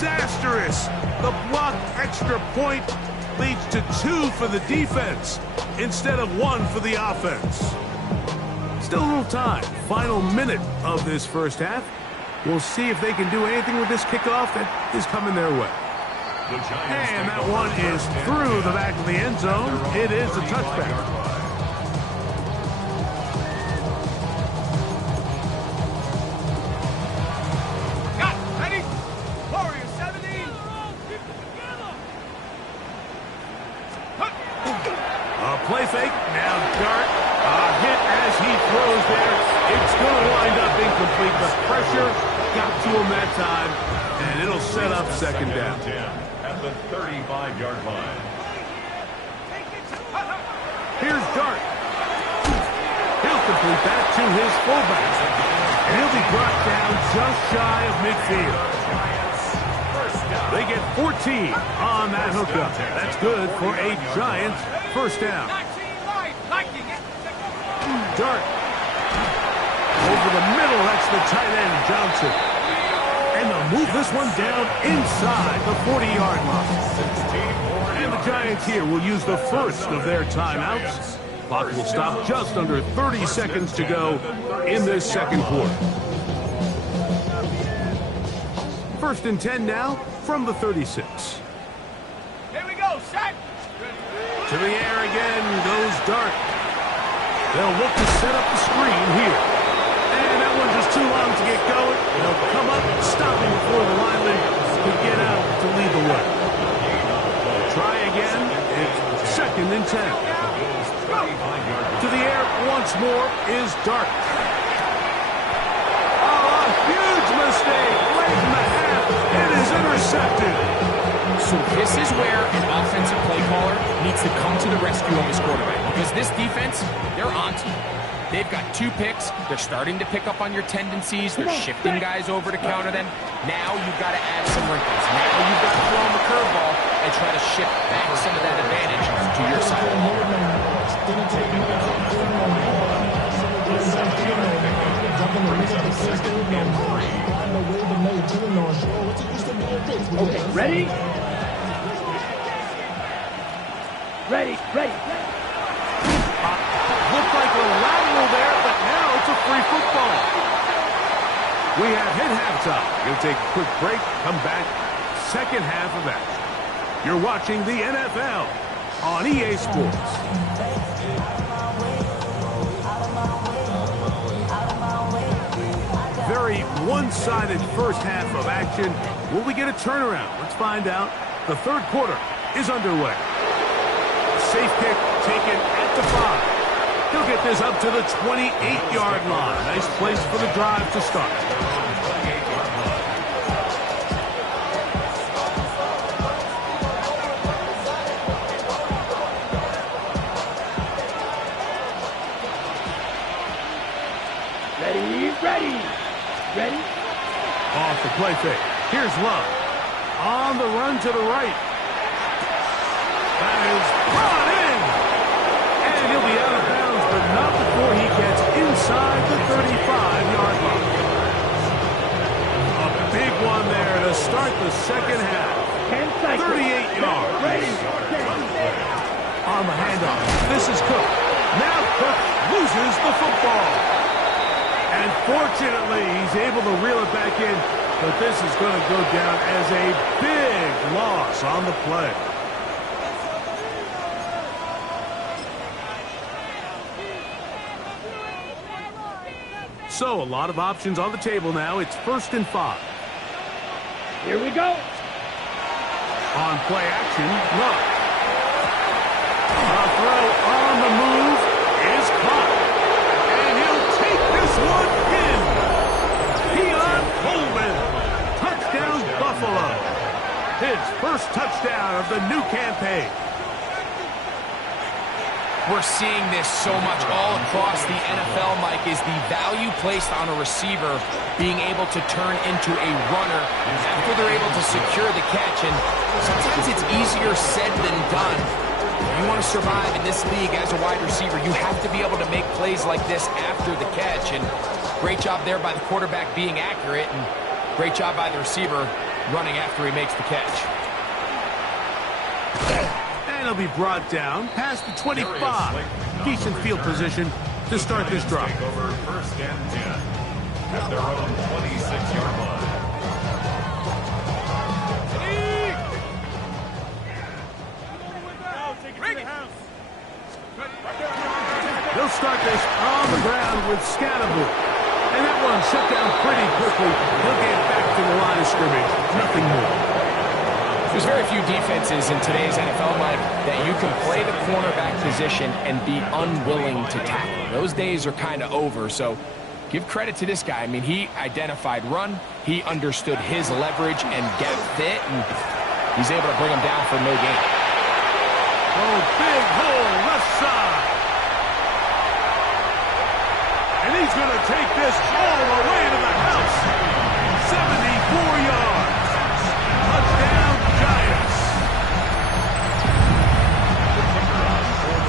disastrous. The blocked extra point leads to 2 for the defense instead of 1 for the offense. Still a little time. Final minute of this first half. We'll see if they can do anything with this kickoff that is coming their way. And that one is through the back of the end zone. It is a touchback. Play fake, now Dart, hit as he throws there. It's going to wind up incomplete. The pressure got to him that time, and it'll set up second down. At the 35-yard line. Here's Dart. He'll complete that to his fullback. And he'll be brought down just shy of midfield. They get 14 on that hookup. That's good for a Giants first down. Dart. Over the middle, that's the tight end, Johnson. And they'll move this one down inside the 40-yard line. And the Giants here will use the first of their timeouts. Clock will stop just under 30 seconds to go in this second quarter. First and 10 now from the 36. Here we go, set. To the air again goes Dart. They'll look to set up the screen here. And that one just too long to get going. They'll come up, stopping before the lineman can get out to lead the way. Try again. It's second and 10. To the air once more is Dart. Oh, a huge mistake late in the half. It is intercepted. So this is where an offensive play caller needs to come to the rescue of his quarterback. Because this defense, they're onto you. They've got 2 picks. They're starting to pick up on your tendencies. They're shifting guys over to counter them. Now you've got to add some wrinkles. Now you've got to throw them a curveball and try to shift back some of that advantage to your side. Okay, ready? Ready. Looked like a lateral there, but now it's a free football. We have hit halftime. We'll take a quick break, come back, second half of action. You're watching the NFL on EA Sports. Very one-sided first half of action. Will we get a turnaround? Let's find out. The third quarter is underway. Safe kick taken at the 5. He'll get this up to the 28-yard line. Nice place for the drive to start. Ready? Off the play fake. Here's Love. On the run to the right. That is brought in. And he'll be out of bounds, but not before he gets inside the 35-yard line. A big one there to start the second half. 38 yards. On the handoff. This is Cook. Now Cook loses the football. And fortunately, he's able to reel it back in, but this is going to go down as a big loss on the play. So, a lot of options on the table now. It's 1st and 5. Here we go. On play action, Love. A throw on the move is caught. And he'll take this one in. Keon Coleman. Touchdown, Buffalo. His first touchdown of the new campaign. We're seeing this so much all across the NFL, Mike, is the value placed on a receiver being able to turn into a runner after they're able to secure the catch. And sometimes it's easier said than done. You want to survive in this league as a wide receiver, you have to be able to make plays like this after the catch. And great job there by the quarterback being accurate, and great job by the receiver running after he makes the catch. And he'll be brought down past the 25. Decent field position to start this drive. Over first and 10 at their own 26-yard line. They'll start this on the ground with Scatterboot. And that one shut down pretty quickly. He'll get back to the line of scrimmage. Nothing more. There's very few defenses in today's NFL, Mike, that you can play the cornerback position and be unwilling to tackle. Those days are kind of over, so give credit to this guy. I mean, he identified run, he understood his leverage and gap fit, and he's able to bring him down for no gain. Oh, big hole, left side. And he's going to take this all the way to the house. 74 yards. Touchdown, Giants.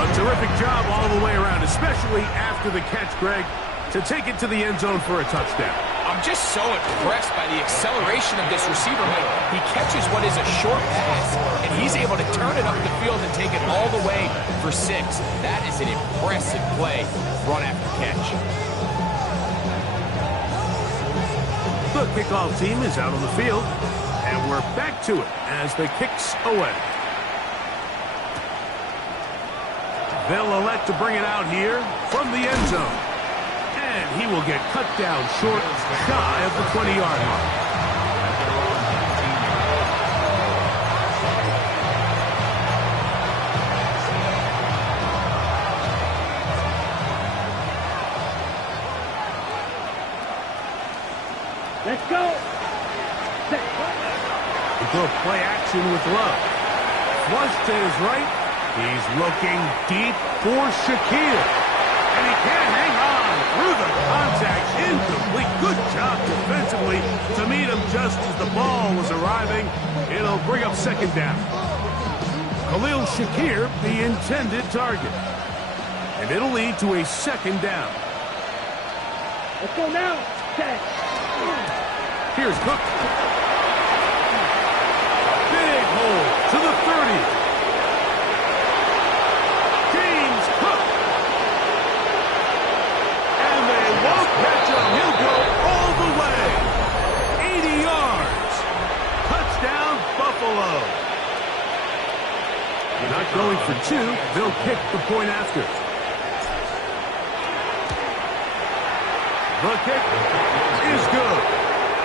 A terrific job all the way around, especially after the catch, Greg, to take it to the end zone for a touchdown. I'm just so impressed by the acceleration of this receiver, Mike. He catches what is a short pass, and he's able to turn it up the field and take it all the way for 6. That is an impressive play, run after catch. The kickoff team is out on the field, and we're back to it as the kick's away. They'll elect to bring it out here from the end zone. And he will get cut down short, shy of the 20-yard line. Let's go. Good play action with Love. Flush to his right. He's looking deep for Shakir. And he can't hang on through the contact. Incomplete. Good job defensively to meet him just as the ball was arriving. It'll bring up second down. Khalil Shakir, the intended target. And it'll lead to a second down. Let's go now. Set. Here's Cook. Big hole to the 30. James Cook. And they won't catch him. He'll go all the way. 80 yards. Touchdown, Buffalo. Not going for 2. They'll kick the point after. The kick is good.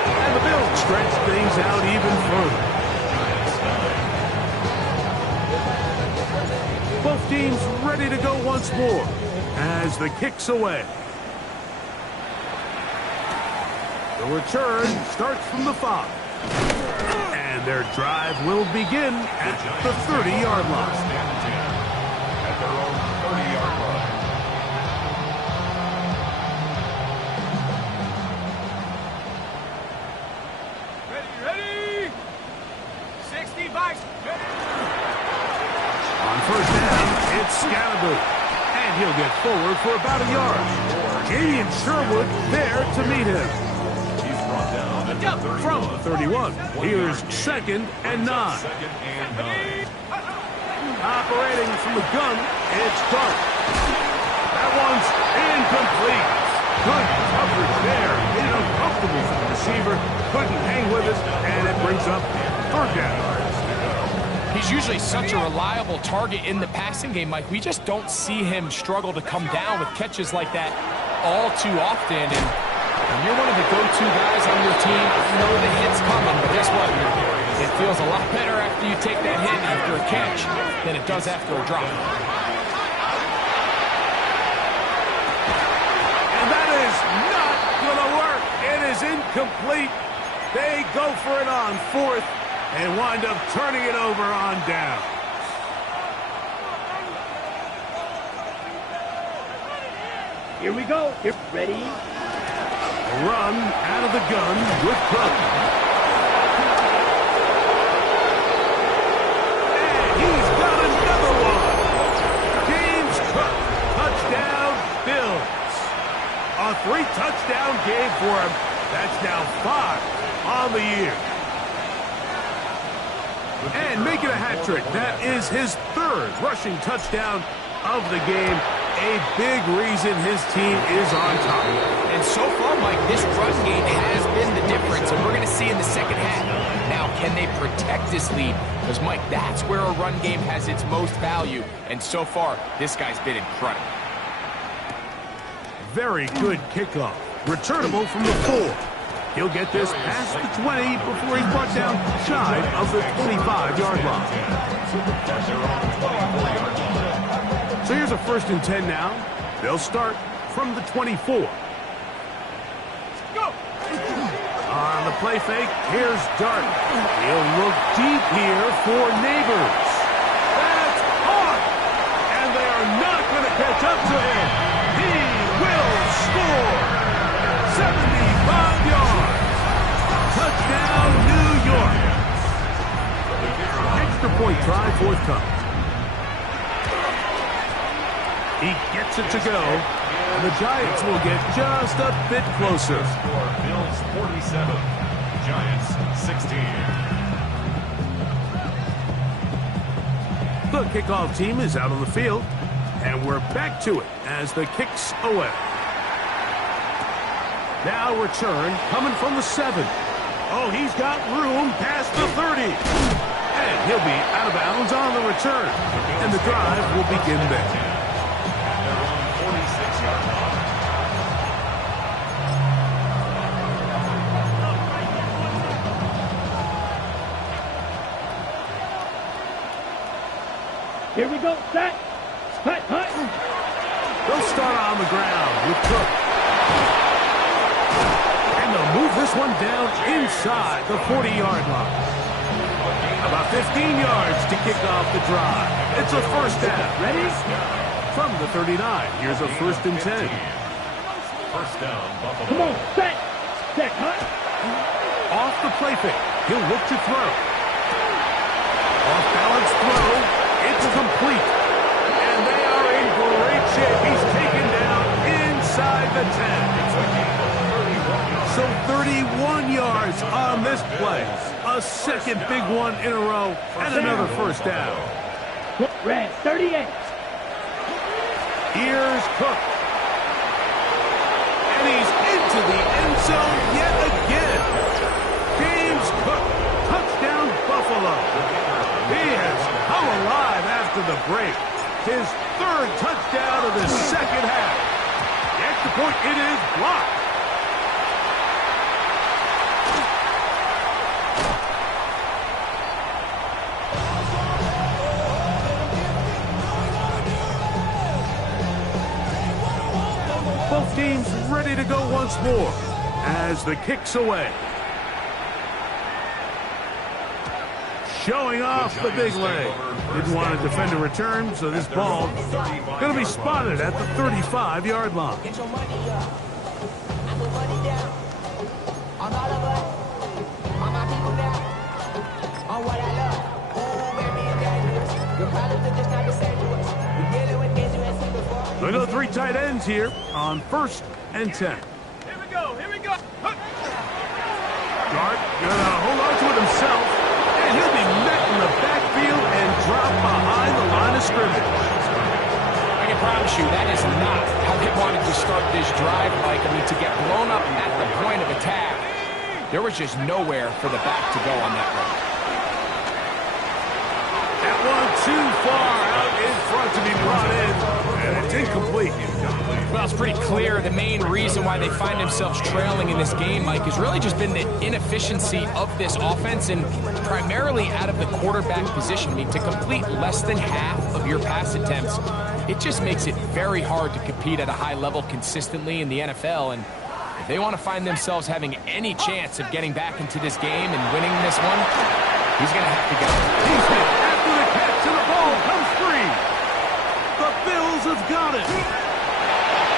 And the Bills stretch things out even further. Both teams ready to go once more as the kick's away. The return starts from the 5. And their drive will begin at the 30-yard line. At their own 30-yard line. On first down, it's Scatterboot. And he'll get forward for about a yard. Jadian Sherwood there to meet him. He's brought down at the 31. From the 31, here's second and 9. Second and 9. Operating from the gun, it's Dart. That one's incomplete. Good coverage there. Made it uncomfortable for the receiver. Couldn't hang with it, and it brings up third down. He's usually such a reliable target in the passing game, Mike. We just don't see him struggle to come down with catches like that all too often. And when you're one of the go-to guys on your team, you know the hit's coming, but guess what? It feels a lot better after you take that hit after a catch than it does after a drop. And that is not going to work. It is incomplete. They go for it on 4th and wind up turning it over on down. Here we go. Here, ready? A run out of the gun with Cook. And he's got another one. James Cook, touchdown Bills. A 3-touchdown game for him. That's now 5 on the year. And make it a hat trick. That is his third rushing touchdown of the game. A big reason his team is on top. And so far, Mike, this run game has been the difference, and we're going to see in the second half. Now, can they protect this lead? Because, Mike, that's where a run game has its most value. And so far, this guy's been incredible. Very good kickoff. Returnable from the 4. He'll get this past the 20 before he's brought down shy of the 25-yard line. So here's a 1st and 10 now. They'll start from the 24. Go! On the play fake, here's Dart. He'll look deep here for Neighbors. That's hard! And they are not going to catch up to him. He will score! 75 yards! Touchdown, New York! Extra point try forthcoming. He gets it to go, and the Giants will get just a bit closer. Bills 47, Giants 16. The kickoff team is out on the field, and we're back to it as the kick's away. Now return coming from the 7. Oh, he's got room past the 30. And he'll be out of bounds on the return, and the drive will begin there. Here we go, set. Hut, hut. They'll start on the ground with Cook. And they'll move this one down inside the 40-yard line. About 15 yards to kick off the drive. It's a 1st down. Ready? From the 39, here's a 1st and 10. 1st down, Buffalo. Come on, set. Set, hut. Off the play fake. He'll look to throw. Off balance throw. It's complete. And they are in great shape. He's taken down inside the 10. So 31 yards on this play. A second big one in a row. And another 1st down. Red, 38. Here's Cook. And he's into the end zone yet again. James Cook. Touchdown, Buffalo. He has come alive after the break. His 3rd touchdown of the second half. The extra point, it is blocked. Both teams ready to go once more as the kick's away. Showing off the big leg. Didn't want to defend a return, so this ball going to be spotted at the 35-yard line. Get your money up. I put money down. On all of us. On my people now. On what I love. Ooh, baby, it's dangerous. Your problems are just not the same to us. We're dealing with things you ain't seen before. They go 3 tight ends here on 1st and 10. Here we go, here we go. Dart gonna hold on to it himself, and he'll be met in the backfield and dropped behind the line of scrimmage. I can promise you that is not how they wanted to start this drive, Mike. I mean, to get blown up at the point of attack, there was just nowhere for the back to go on that run. That one too far out in front to be brought in, and it's incomplete. Well, it's pretty clear the main reason why they find themselves trailing in this game, Mike, has really just been the inefficiency of this offense and primarily out of the quarterback position. I mean, to complete less than half of your pass attempts, it just makes it very hard to compete at a high level consistently in the NFL. And if they want to find themselves having any chance of getting back into this game and winning this one, he's going to have to get it. He's hit after the catch, and the ball comes free. The Bills have got it.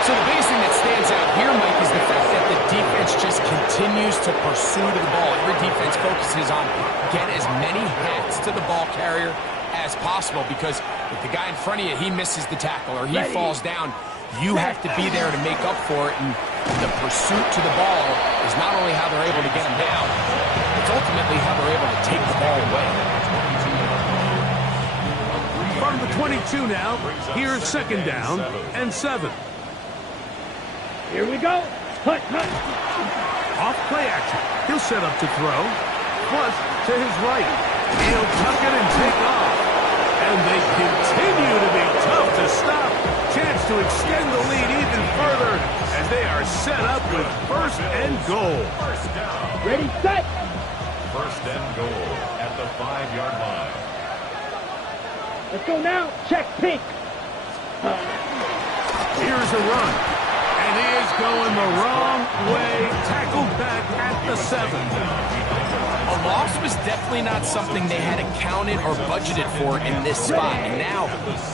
So the biggest thing that stands out here, Mike, is the fact that the defense just continues to pursue to the ball. Every defense focuses on get as many hits to the ball carrier as possible, because if the guy in front of you, he misses the tackle or he falls down, you have to be there to make up for it. And the pursuit to the ball is not only how they're able to get him down, it's ultimately how they're able to take the ball away. 22 now. Here's second down and 7. Here we go. Hut, hut. Off play action. He'll set up to throw. Plus to his right. He'll tuck it and take off. And they continue to be tough to stop. Chance to extend the lead even further as they are set up with first and goal. First down. Ready, set. First and goal at the 5-yard line. Let's go now. Check pink. Here's a run. And he is going the wrong way. Tackled back at the 7. A loss was definitely not something they had accounted or budgeted for in this spot. And now,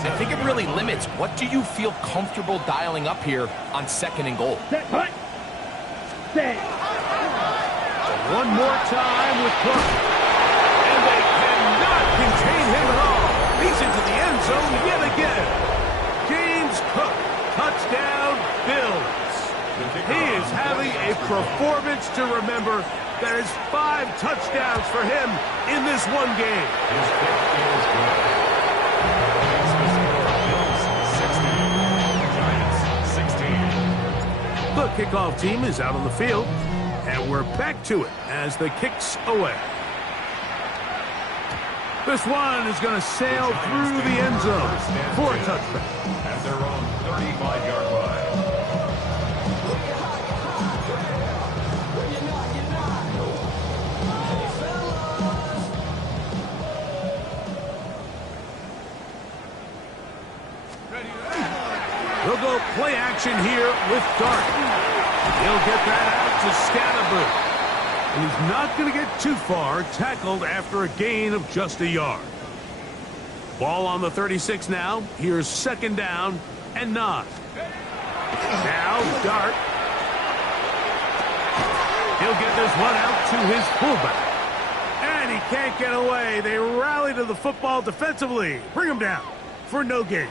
I think it really limits what do you feel comfortable dialing up here on second and goal. Set, hut. Set. One more time with Cook. And they cannot contain him at all. He's into the end zone yet again. James Cook, touchdown Bills. He is having a performance to remember. There is 5 touchdowns for him in this one game. His kick is good. Makes the score Bills 60, Giants 16. The kickoff team is out on the field, and we're back to it as the kick's away. This one is going to sail through the end zone for a touchback. At their own 35-yard line. They'll go play action here with Dart. He'll get that out to Scatterboo. And he's not going to get too far, tackled after a gain of just a yard. Ball on the 36 now. Here's second down and 9. Now Dart. He'll get this one out to his fullback. And he can't get away. They rally to the football defensively. Bring him down for no gain.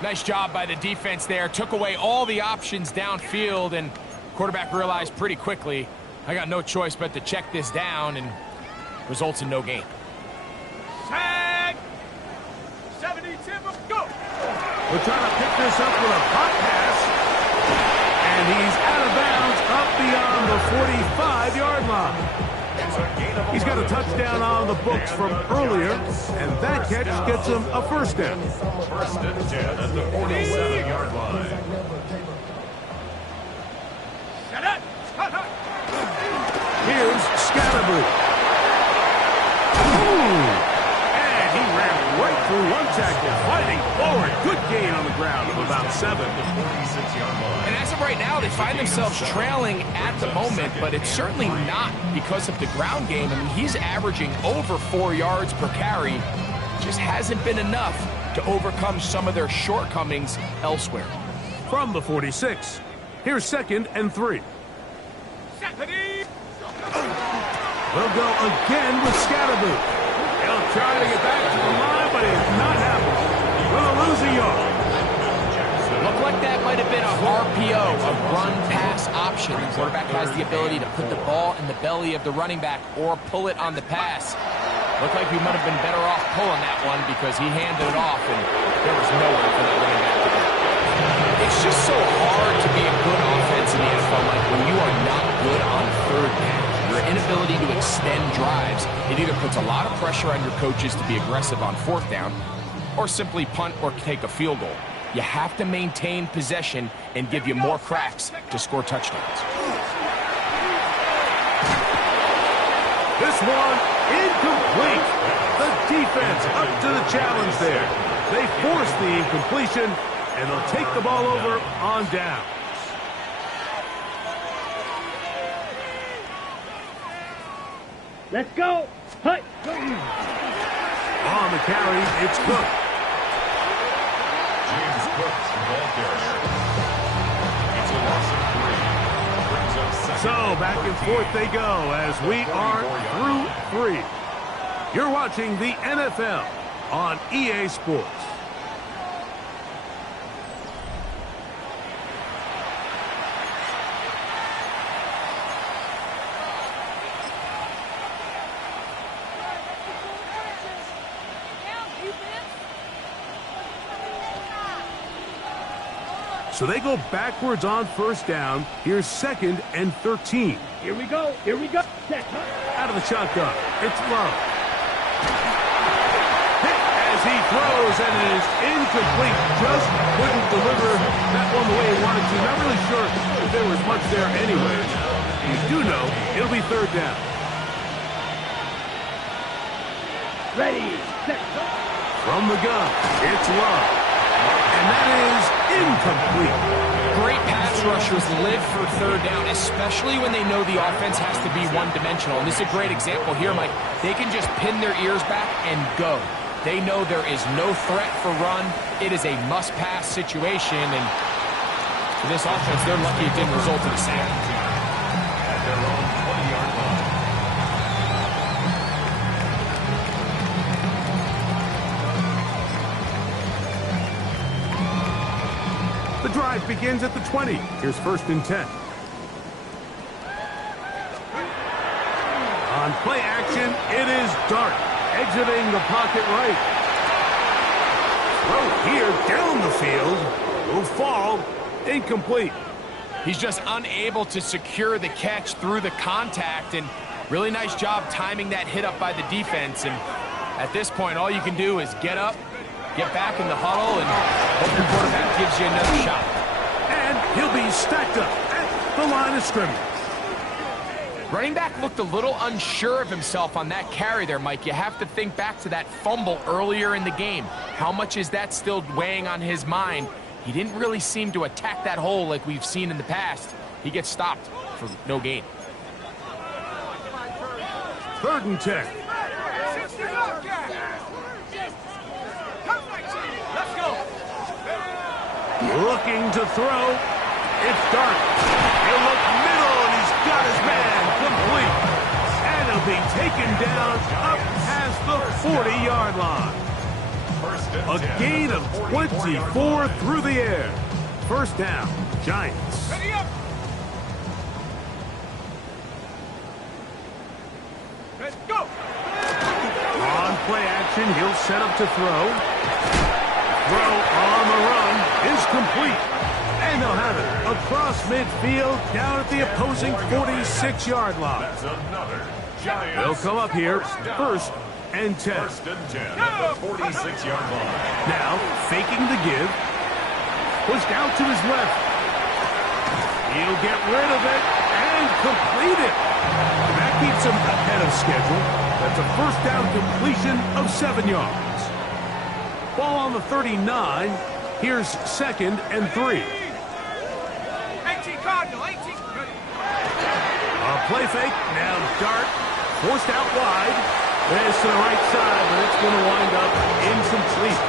Nice job by the defense there. Took away all the options downfield, and quarterback realized pretty quickly, I got no choice but to check this down, and results in no gain. Tag. 72, go. We're trying to pick this up with a pop pass. And he's out of bounds up beyond the 45-yard line. He's got a touchdown on the books from earlier, and that catch gets him a first down. First and 10 at the 47-yard line. Here's Scatterboo. And he ran right through one tackle, fighting forward. Good gain on the ground of about 7. The 46-yard line. And as of right now, they find themselves trailing at the moment, but it's certainly not because of the ground game. I mean, he's averaging over 4 yards per carry. Just hasn't been enough to overcome some of their shortcomings elsewhere. From the 46, here's second and 3. They'll go again with Scatterboo. He'll try to get back to the line, but it's not happening. Will lose a yard. Looked like that might have been a RPO, a run-pass option. The quarterback has the ability to put the ball in the belly of the running back or pull it on the pass. Looked like we might have been better off pulling that one because he handed it off, and there was nowhere for that running back to go. It's just so hard to be a good offense in the NFL, like when you are not good on third down. Your inability to extend drives, it either puts a lot of pressure on your coaches to be aggressive on fourth down or simply punt or take a field goal. You have to maintain possession and give you more cracks to score touchdowns. This one incomplete. The defense up to the challenge there. They force the incompletion, and they'll take the ball over on down. Let's go. Hut. On the carry, it's Cook. James Cook, the ball carrier. It's a loss of 3. Brings up second. So back and forth they go as we are through 3. You're watching the NFL on EA Sports. So they go backwards on first down. Here's 2nd and 13. Here we go. Here we go. Set. Out of the shotgun. It's Love. Hit as he throws, and it is incomplete. Just couldn't deliver that one the way he wanted to. Not really sure if there was much there anyway. You do know it'll be 3rd down. Ready. Set. From the gun, it's Love. And that is incomplete. Great pass rushers live for 3rd down, especially when they know the offense has to be one-dimensional. And this is a great example here, Mike. They can just pin their ears back and go. They know there is no threat for run. It is a must-pass situation. And for this offense, they're lucky it didn't result in a sack. At their own 20-yard line. The drive begins at the 20. Here's 1st and 10. On play action, it is Dart, exiting the pocket right. Throw here down the field. Will fall. Incomplete. He's just unable to secure the catch through the contact, and really nice job timing that hit up by the defense. And at this point, all you can do is get up, get back in the huddle, and hope your quarterback gives you another shot. And he'll be stacked up at the line of scrimmage. Running back looked a little unsure of himself on that carry there, Mike. You have to think back to that fumble earlier in the game. How much is that still weighing on his mind? He didn't really seem to attack that hole like we've seen in the past. He gets stopped for no gain. 3rd and 10. Looking to throw. It's Dart. He'll look middle, and he's got his man complete. And he'll be taken down up past the 40-yard line. A gain of 24 through the air. 1st down, Giants. Ready up. Let's go. On play action, he'll set up to throw. Throw on the run is complete. And they'll have it across midfield down at the opposing 46-yard line. That's another Giants. They'll come up here 1st and 10. 1st and 10 at the 46-yard line. Now, faking the give. Pushed out to his left. He'll get rid of it and complete it. That keeps him ahead of schedule. That's a 1st down completion of 7 yards. Ball on the 39. Here's 2nd and 3. 18 Cardinal, 18. A play fake. Now Dart forced out wide. It's to the right side, but it's going to wind up incomplete.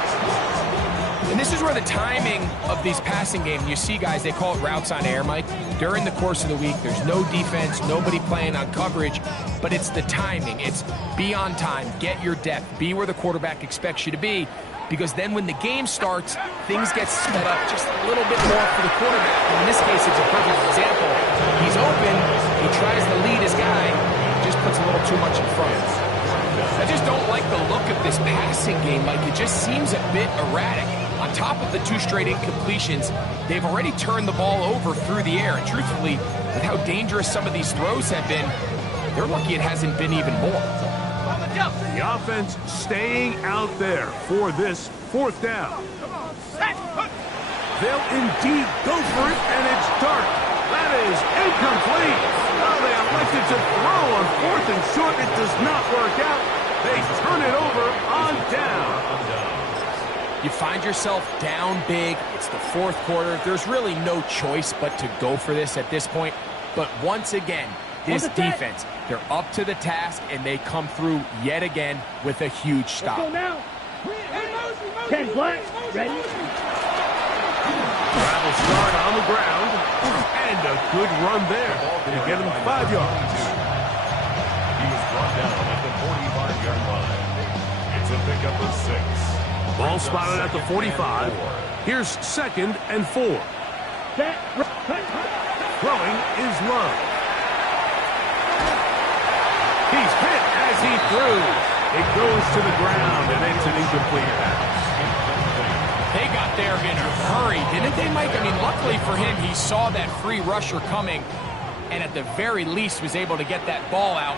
And this is where the timing of these passing games, you see guys, they call it routes on air, Mike. During the course of the week, there's no defense, nobody playing on coverage, but it's the timing. It's be on time, get your depth, be where the quarterback expects you to be, because then when the game starts, things get sped up just a little bit more for the quarterback. And in this case, it's a perfect example. He's open, he tries to lead his guy, just puts a little too much in front. I just don't like the look of this passing game, Mike. It just seems a bit erratic. On top of the 2 straight incompletions, they've already turned the ball over through the air. And truthfully, with how dangerous some of these throws have been, they're lucky it hasn't been even more. The offense staying out there for this 4th down. They'll indeed go for it, and it's Dart. That is incomplete. Oh, they elected to throw on 4th and short. It does not work out. They turn it over on down. You find yourself down big. It's the 4th quarter. There's really no choice but to go for this at this point. But once again, this defense, they're up to the task, and they come through yet again with a huge stop. Let's go now. 10 black. Ready? Travel start on the ground. And a good run there to get him 5 yards. He was brought down at the 45-yard line. It's a pickup of 6. Ball spotted at the 45. Here's 2nd and 4. Throwing is Love. He's hit as he threw. It goes to the ground, and it's an incomplete pass. They got there in a hurry, didn't they, Mike? I mean, luckily for him, he saw that free rusher coming, and at the very least was able to get that ball out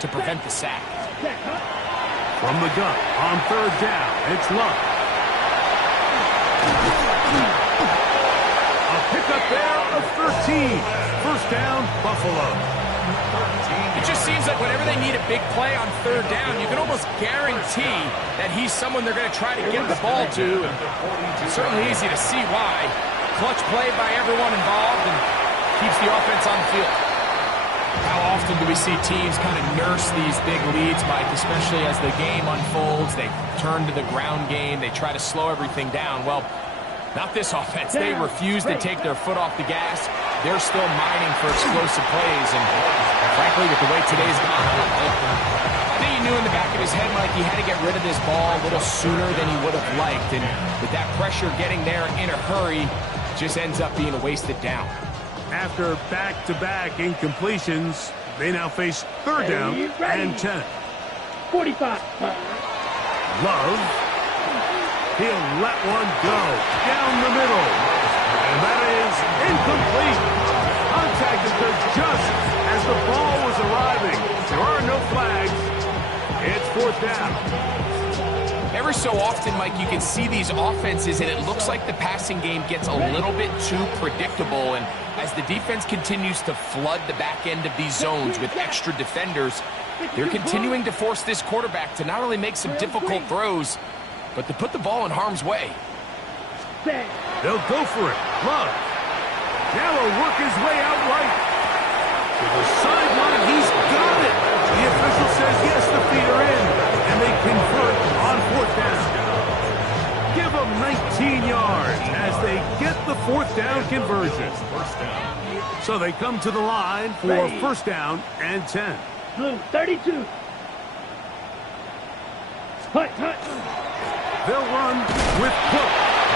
to prevent the sack. From the gun, on third down, it's Love. A pickup there of 13. First down, Buffalo. It just seems like whenever they need a big play on third down, you can almost guarantee that he's someone they're going to try to get the ball to. It's certainly easy to see why. Clutch play by everyone involved and keeps the offense on the field. How often do we see teams kind of nurse these big leads, Mike, especially as the game unfolds? They turn to the ground game. They try to slow everything down. Well, not this offense. They refuse to take their foot off the gas. They're still mining for explosive plays, and frankly, with the way today's gone, I think he knew in the back of his head, Mike, he had to get rid of this ball a little sooner than he would have liked, and with that pressure getting there in a hurry, just ends up being a wasted down. After back-to-back incompletions, they now face third down and 10. 45. Love. He'll let one go down the middle. And that is incomplete. Contact occurred just as the ball was arriving. There are no flags. It's fourth down. Every so often, Mike, you can see these offenses, and it looks like the passing game gets a little bit too predictable. And as the defense continues to flood the back end of these zones with extra defenders, they're continuing to force this quarterback to not only make some difficult throws, but to put the ball in harm's way. They'll go for it. Love. Now will work his way out right. To the sideline, he's got it. The official says yes, the feet are in. And they convert on fourth down. Give them 19 yards as they get the fourth down conversion. So they come to the line for first down and 10. Blue, 32. Hut. They'll run with Cook.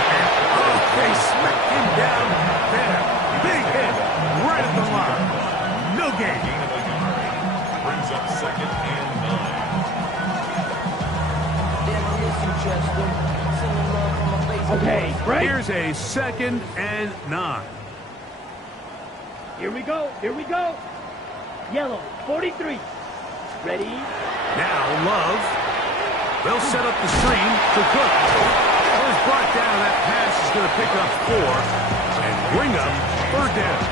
And they smack him down there. Big hit right at the line. No gain. Brings up second and 9. Okay, right. Here's a second and 9. Here we go. Yellow, 43. Ready? Now Love. They'll set up the screen to Cook. Was brought down. That pass is going to pick up 4 and bring up third down.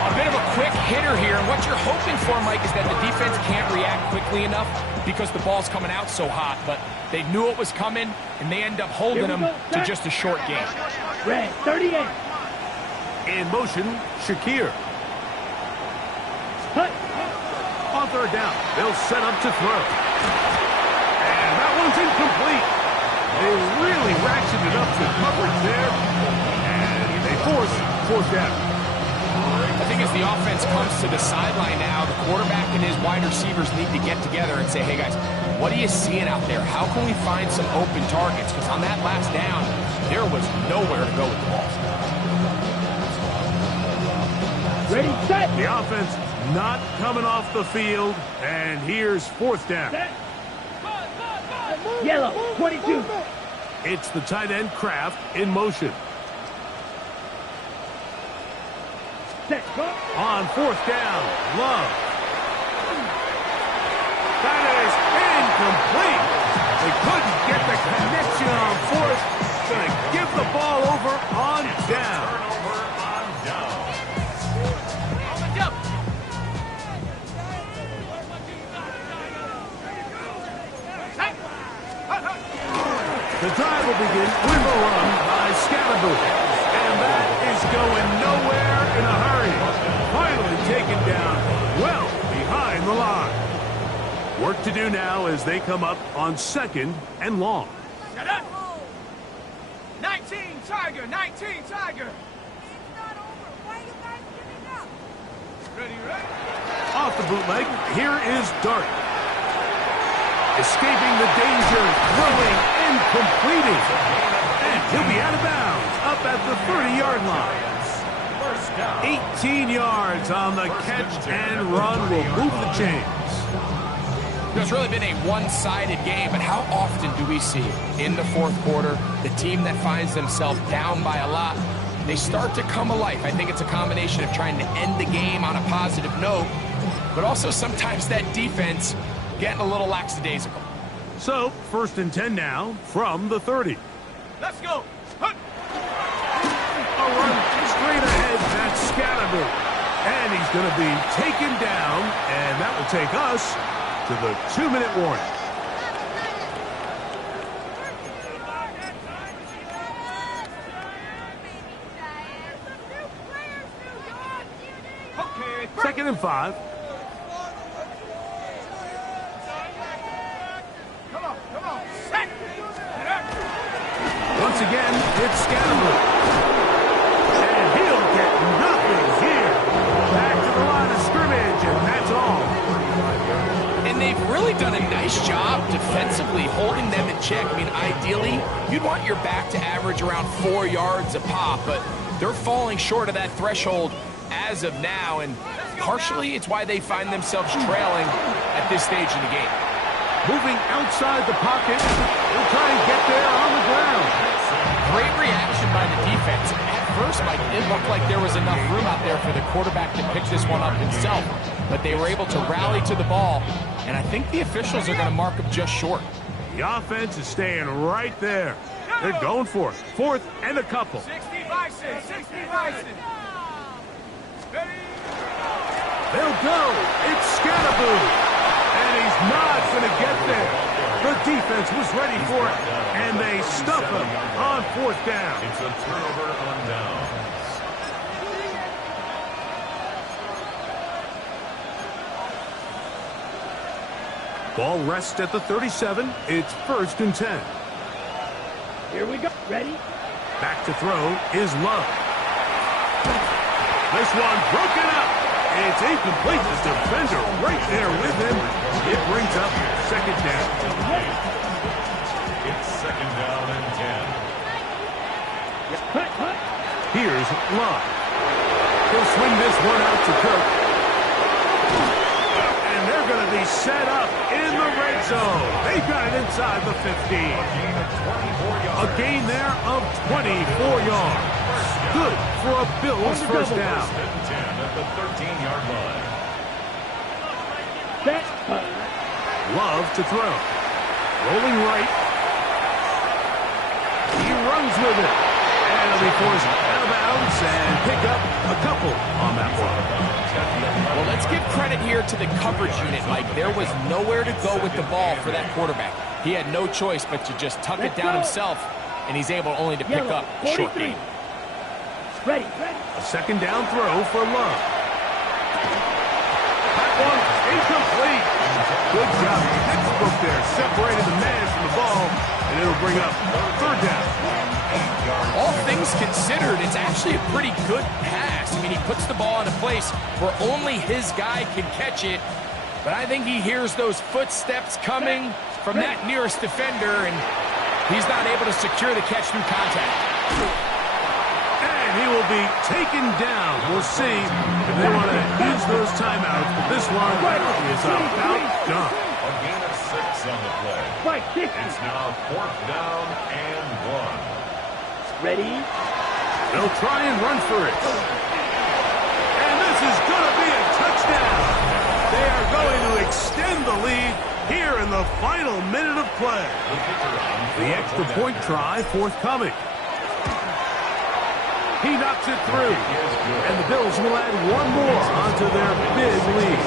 A bit of a quick hitter here, and what you're hoping for, Mike, is that the defense can't react quickly enough because the ball's coming out so hot, but they knew it was coming, and they end up holding them to just a short game. Red, 38. In motion, Shakir. Hut. On third down, they'll set up to throw. And that one's incomplete. They really ratcheted up the coverage there, and they force fourth down. I think as the offense comes to the sideline now, the quarterback and his wide receivers need to get together and say, hey, guys, what are you seeing out there? How can we find some open targets? Because on that last down, there was nowhere to go with the ball. Ready, set. The offense not coming off the field, and here's fourth down. Set. Yellow, 22. It's the tight end Kraft in motion. Set. Go. On fourth down, Love. That is incomplete. They couldn't get the connection on fourth. Going to give the ball over on down. Turnover on down. The drive will begin with a run by Scalaboo. And that is going nowhere in a hurry. Finally taken down well behind the line. Work to do now as they come up on second and long. Shut up! 19 Tiger! 19 Tiger! It's not over. Why are you guys giving up? Ready, ready? Off the bootleg, here is Dart. Escaping the danger, throwing and completing. And he'll be out of bounds, up at the 30-yard line. 18 yards on the catch and run will move the chains. It's really been a one-sided game, but how often do we see in the fourth quarter the team that finds themselves down by a lot, they start to come alive? I think it's a combination of trying to end the game on a positive note, but also sometimes that defense getting a little lackadaisical. So, 1st and 10 now from the 30. Let's go. Hup. A run straight ahead, that's Scatterby. And he's going to be taken down, and that will take us to the 2-minute warning. Okay. 2nd and 5. Come on. Set. Once again, it's Scatterby. And he'll get nothing here. Back to the line of scrimmage, and that's all. And they've really done a nice job defensively holding them in check. I mean, ideally, you'd want your back to average around 4 yards a pop, but they're falling short of that threshold as of now, and partially it's why they find themselves trailing at this stage in the game. Moving outside the pocket, he'll try and get there on the ground. Great reaction by the defense. At first, Mike, it looked like there was enough room out there for the quarterback to pick this one up himself, but they were able to rally to the ball, and I think the officials are going to mark him just short. The offense is staying right there. They're going for it. 4th and a couple. 60 Bison. 60 Bison. Ready. They'll go. It's Scatterby. And he's not going to get there. The defense was ready for it, and they stuff him on 4th down. It's a turnover on downs. Ball rests at the 37. It's 1st and 10. Here we go. Ready? Back to throw is Love. This one broken up. It's incomplete. The defender right there with him. It brings up 2nd down. It's 2nd down and 10. Cut. Here's Love. He'll swing this one out to Kirk. And they're going to be set up in the red zone. They've got it inside the 15. A gain there of 24 yards. Good for a Bills 1st down. 10 at the 13-yard line. Set. Love to throw. Rolling right. He runs with it. And he'll be forced out of bounds and pick up a couple on that one. Well, let's give credit here to the coverage unit, Mike. There was nowhere to go with the ball for that quarterback. He had no choice but to just tuck it down himself, and he's able only to pick up a short gain. Ready. A 2nd down throw for Love. That one incomplete. Good job. Textbook there. Separated the man from the ball, and it'll bring up 3rd down. All things considered, it's actually a pretty good pass. I mean, he puts the ball in a place where only his guy can catch it, but I think he hears those footsteps coming from that nearest defender, and he's not able to secure the catch through contact. And he will be taken down. We'll see if they want to use those timeouts, but this one is about done. A gain of 6 on the play. Right. It's now 4th down and 1. Ready? They'll try and run for it. And this is going to be a touchdown. They are going to extend the lead here in the final minute of play. The extra point try forthcoming. He knocks it through. And the Bills will add one more onto their big lead.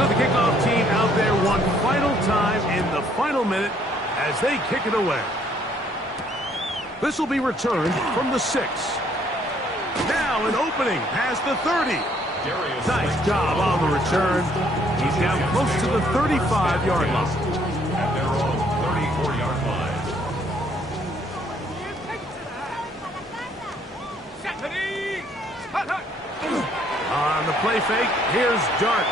So the kickoff team out there one final time in the final minute as they kick it away. This will be returned from the 6. Now an opening past the 30. Nice job on the return. He's down close to the 35-yard line. At their own 34-yard line. On the play fake, here's Dart.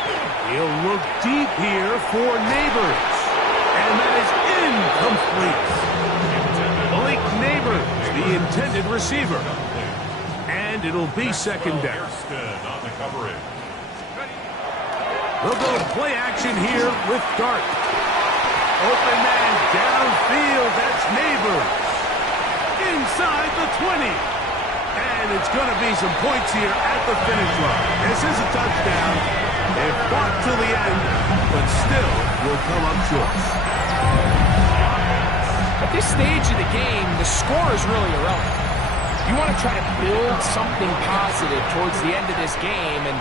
He'll look deep here for Neighbors. And that is incomplete. Malik Neighbors, the intended receiver. And it'll be 2nd down. Hairston on the coverage. They'll go play action here with Dart. Open man downfield. That's Neighbors. Inside the 20. And it's going to be some points here at the finish line. This is a touchdown. They fought to the end, but still will come up short. At this stage of the game, the score is really irrelevant. You want to try to build something positive towards the end of this game, and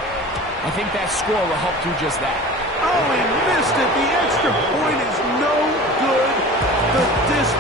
I think that score will help do just that. Oh, he missed it. The extra point is no good. The disc